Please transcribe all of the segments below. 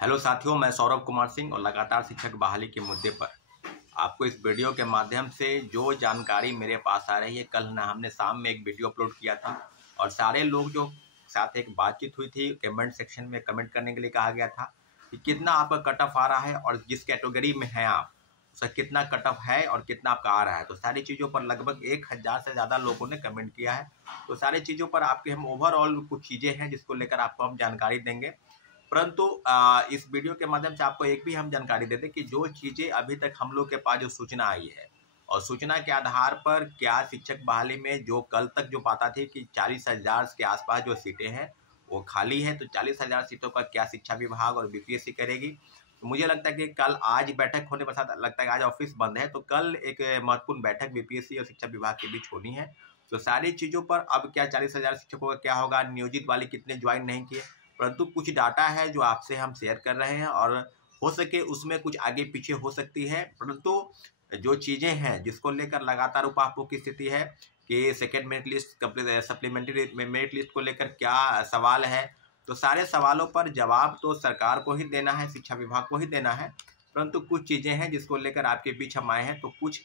Hello साथियों, मैं सौरभ कुमार सिंह और लगातार शिक्षक बहाली के मुद्दे पर आपको इस वीडियो के माध्यम से जो जानकारी मेरे पास आ रही है। कल ना हमने शाम में एक वीडियो अपलोड किया था और सारे लोग जो साथ एक बातचीत हुई थी, कमेंट सेक्शन में कमेंट करने के लिए कहा गया था कि कितना आपका कट ऑफ आ रहा है और जिस कैटेगरी में हैं आप उसका कितना कट ऑफ है और कितना आपका आ रहा है। तो सारी चीज़ों पर लगभग 1000 से ज़्यादा लोगों ने कमेंट किया है। तो सारी चीज़ों पर आपके हम ओवरऑल कुछ चीज़ें हैं जिसको लेकर आपको हम जानकारी देंगे। परंतु इस वीडियो के माध्यम से आपको एक भी हम जानकारी देते कि जो चीज़ें अभी तक हम लोग के पास जो सूचना आई है और सूचना के आधार पर क्या शिक्षक बहाली में जो कल तक जो बात थी कि 40,000 के आसपास जो सीटें हैं वो खाली है, तो 40,000 सीटों का क्या शिक्षा विभाग और बीपीएससी करेगी। तो मुझे लगता है कि कल आज बैठक होने पर साथ लगता है कि आज ऑफिस बंद है, तो कल एक महत्वपूर्ण बैठक बीपीएससी और शिक्षा विभाग के बीच होनी है। तो सारी चीज़ों पर अब क्या 40,000 शिक्षकों का क्या होगा, नियोजित वाले कितने ज्वाइन नहीं किए, परंतु कुछ डाटा है जो आपसे हम शेयर कर रहे हैं और हो सके उसमें कुछ आगे पीछे हो सकती है। परंतु जो चीज़ें हैं जिसको लेकर लगातार उपापों की स्थिति है कि second merit list supplementary merit list को लेकर क्या सवाल है, तो सारे सवालों पर जवाब तो सरकार को ही देना है, शिक्षा विभाग को ही देना है। परंतु कुछ चीज़ें हैं जिसको लेकर आपके बीच हम आए हैं। तो कुछ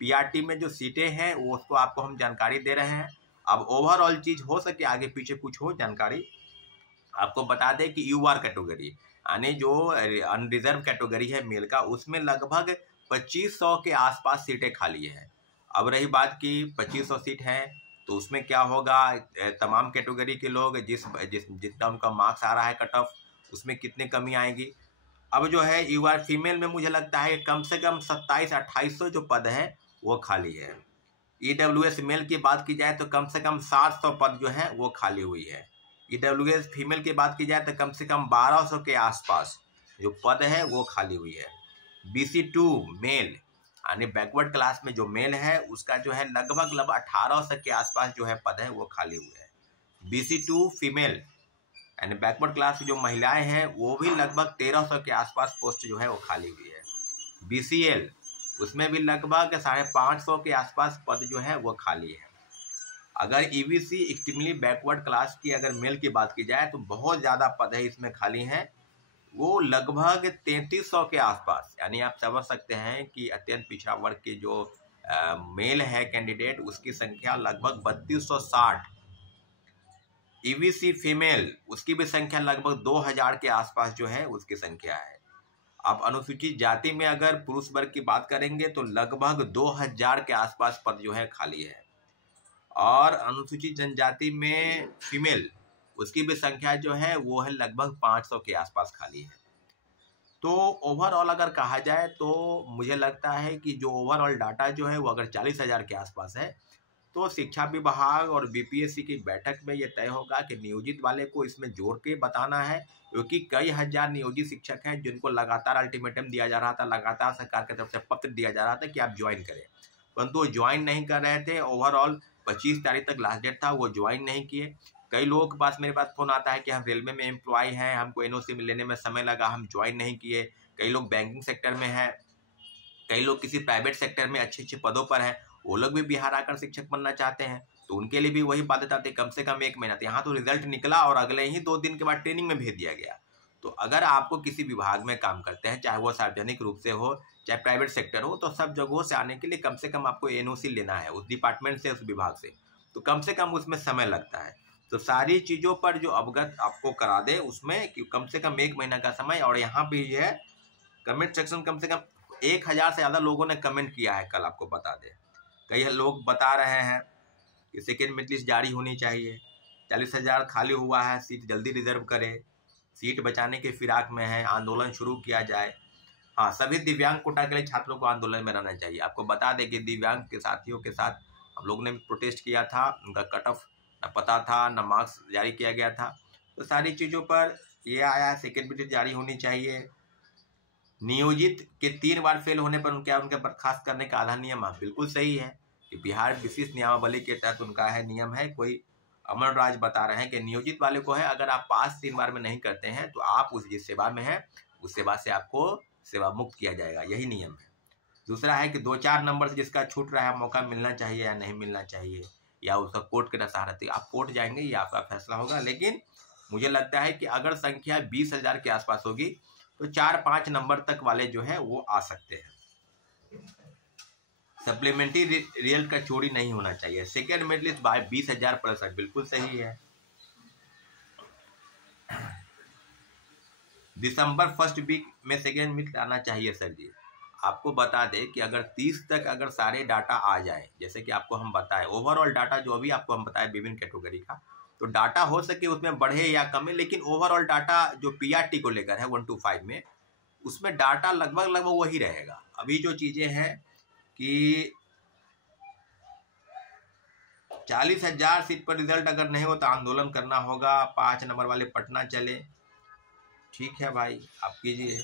पीआरटी में जो सीटें हैं वो उसको आपको हम जानकारी दे रहे हैं। अब ओवरऑल चीज़ हो सके आगे पीछे कुछ हो जानकारी आपको बता दें कि यूआर कैटेगरी यानी जो अनरिजर्व कैटेगरी है मेल का, उसमें लगभग 2500 के आसपास सीटें खाली हैं। अब रही बात कि 2500 सीट हैं तो उसमें क्या होगा, तमाम कैटेगरी के लोग जितना उनका मार्क्स आ रहा है कट ऑफ उसमें कितनी कमी आएगी। अब जो है यूआर फीमेल में मुझे लगता है कम से कम 2700-2800 जो पद है वो खाली है। ईडब्ल्यूएस मेल की बात की जाए तो कम से कम 700 पद जो है वो खाली हुई है। ईडब्ल्यूएस फीमेल की बात की जाए तो कम से कम 1200 के आसपास जो पद है वो खाली हुई है। BC2 मेल यानी बैकवर्ड क्लास में जो मेल है उसका जो है लगभग 1800 के आसपास जो है पद है वो खाली हुए हैं। BC2 फीमेल यानी बैकवर्ड क्लास की जो महिलाएं हैं वो भी लगभग 1300 के आसपास पोस्ट जो है वो खाली हुई है। BCL उसमें भी लगभग 550 के आसपास पद जो है वो खाली है। अगर EBC एक्सट्रीमली बैकवर्ड क्लास की अगर मेल की बात की जाए तो बहुत ज़्यादा पद है इसमें खाली हैं, वो लगभग 3300 के आसपास। यानी आप समझ सकते हैं कि अत्यंत पिछड़ा वर्ग के जो मेल है कैंडिडेट उसकी संख्या लगभग 3260। EBC फीमेल उसकी भी संख्या लगभग 2000 के आसपास जो है उसकी संख्या है। आप अनुसूचित जाति में अगर पुरुष वर्ग की बात करेंगे तो लगभग 2000 के आसपास पद जो है खाली है और अनुसूचित जनजाति में फीमेल उसकी भी संख्या जो है वो है लगभग 500 के आसपास खाली है। तो ओवरऑल अगर कहा जाए तो मुझे लगता है कि जो ओवरऑल डाटा जो है वो अगर 40,000 के आसपास है तो शिक्षा विभाग और बीपीएससी की बैठक में ये तय होगा कि नियोजित वाले को इसमें जोड़ के बताना है, क्योंकि कई हजार नियोजित शिक्षक हैं जिनको लगातार अल्टीमेटम दिया जा रहा था, लगातार सरकार की तरफ से पत्र दिया जा रहा था कि आप ज्वाइन करें, परंतु वो ज्वाइन नहीं कर रहे थे। ओवरऑल 25 तारीख तक लास्ट डेट था, वो ज्वाइन नहीं किए। कई लोगों के पास मेरे पास फ़ोन आता है कि हम रेलवे में एम्प्लॉय हैं, हमको एनओसी लेने में समय लगा, हम ज्वाइन नहीं किए। कई लोग बैंकिंग सेक्टर में हैं, कई लोग किसी प्राइवेट सेक्टर में अच्छे अच्छे पदों पर हैं, वो लोग भी बिहार आकर शिक्षक बनना चाहते हैं, तो उनके लिए भी वही बाध्यता थी कम से कम 1 महीना। तो यहाँ तो रिजल्ट निकला और अगले ही 2 दिन के बाद ट्रेनिंग में भेज दिया गया। तो अगर आपको किसी विभाग में काम करते हैं, चाहे वो सार्वजनिक रूप से हो चाहे प्राइवेट सेक्टर हो, तो सब जगहों से आने के लिए कम से कम आपको एनओसी लेना है उस डिपार्टमेंट से, उस विभाग से, तो कम से कम उसमें समय लगता है। तो सारी चीज़ों पर जो अवगत आपको करा दे उसमें कि कम से कम 1 महीना का समय। और यहाँ पे ये है कमेंट सेक्शन कम से कम 1000 से ज़्यादा लोगों ने कमेंट किया है कल, आपको बता दें। कई लोग बता रहे हैं कि सेकेंड मेरिट लिस्ट जारी होनी चाहिए, 40,000 खाली हुआ है, सीट जल्दी रिजर्व करे, सीट बचाने के फिराक में है, आंदोलन शुरू किया जाए। हाँ, सभी दिव्यांग कोटा के लिए छात्रों को आंदोलन में रहना चाहिए। आपको बता दें कि दिव्यांग के साथियों के साथ हम लोग ने भी प्रोटेस्ट किया था, उनका कट ऑफ न पता था न मार्क्स जारी किया गया था। तो सारी चीज़ों पर ये आया है, सेकेंड मेरिट जारी होनी चाहिए। नियोजित के 3 बार फेल होने पर उनके बर्खास्त करने का आधा नियम बिल्कुल सही है कि बिहार विशिष्ट नियमावली के तहत उनका है नियम है। कोई अमर राज बता रहे हैं कि नियोजित वाले को है, अगर आप पास 3 बार में नहीं करते हैं तो आप उस जिस सेवा में है उस सेवा से आपको सेवा मुक्त किया जाएगा, यही नियम है। दूसरा है कि 2-4 नंबर से जिसका छूट रहा है मौका मिलना चाहिए या नहीं मिलना चाहिए, या उसका कोर्ट के सहारा, आप कोर्ट जाएंगे ये आपका फैसला होगा। लेकिन मुझे लगता है कि अगर संख्या 20,000 के आसपास होगी तो 4-5 नंबर तक वाले जो है वो आ सकते हैं। सप्लीमेंट्री रिजल्ट का चोरी नहीं होना चाहिए। सेकेंड मेडलिस्ट बाय 20,000 प्लस है, बिल्कुल सही है। दिसंबर फर्स्ट वीक में सेकेंड वीक आना चाहिए सर जी। आपको बता दें कि अगर 30 तक अगर सारे डाटा आ जाए, जैसे कि आपको हम बताएं ओवरऑल डाटा जो भी आपको हम बताएं विभिन्न कैटेगरी का, तो डाटा हो सके उसमें बढ़े या कमे, लेकिन ओवरऑल डाटा जो पीआरटी को लेकर है 1 to 5 में, उसमें डाटा लगभग वही रहेगा। अभी जो चीज़ें हैं कि 40,000 सीट पर रिजल्ट अगर नहीं हो तो आंदोलन करना होगा, 5 नंबर वाले पटना चले। ठीक है भाई, आप कीजिए।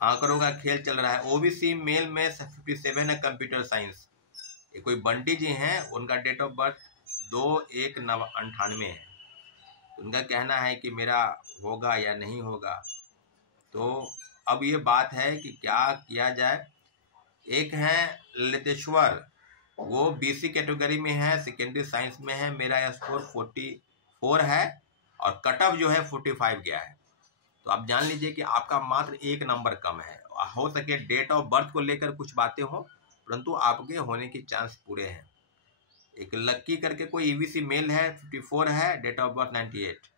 आंकड़ों का खेल चल रहा है। ओबीसी मेल में 57 है कंप्यूटर साइंस। ये कोई बंटी जी हैं, उनका डेट ऑफ बर्थ 2/1/98 है। उनका कहना है कि मेरा होगा या नहीं होगा। तो अब ये बात है कि क्या किया जाए। एक है ललितेश्वर, वो बीसी कैटेगरी में है, सेकेंडरी साइंस में है। मेरा स्कोर 44 है और कट ऑफ जो है 45 गया है। तो आप जान लीजिए कि आपका मात्र 1 नंबर कम है। हो सके डेट ऑफ बर्थ को लेकर कुछ बातें हो, परंतु आपके होने के चांस पूरे हैं। एक लक्की करके कोई ईवीसी मेल है, 54 है, डेट ऑफ बर्थ 98।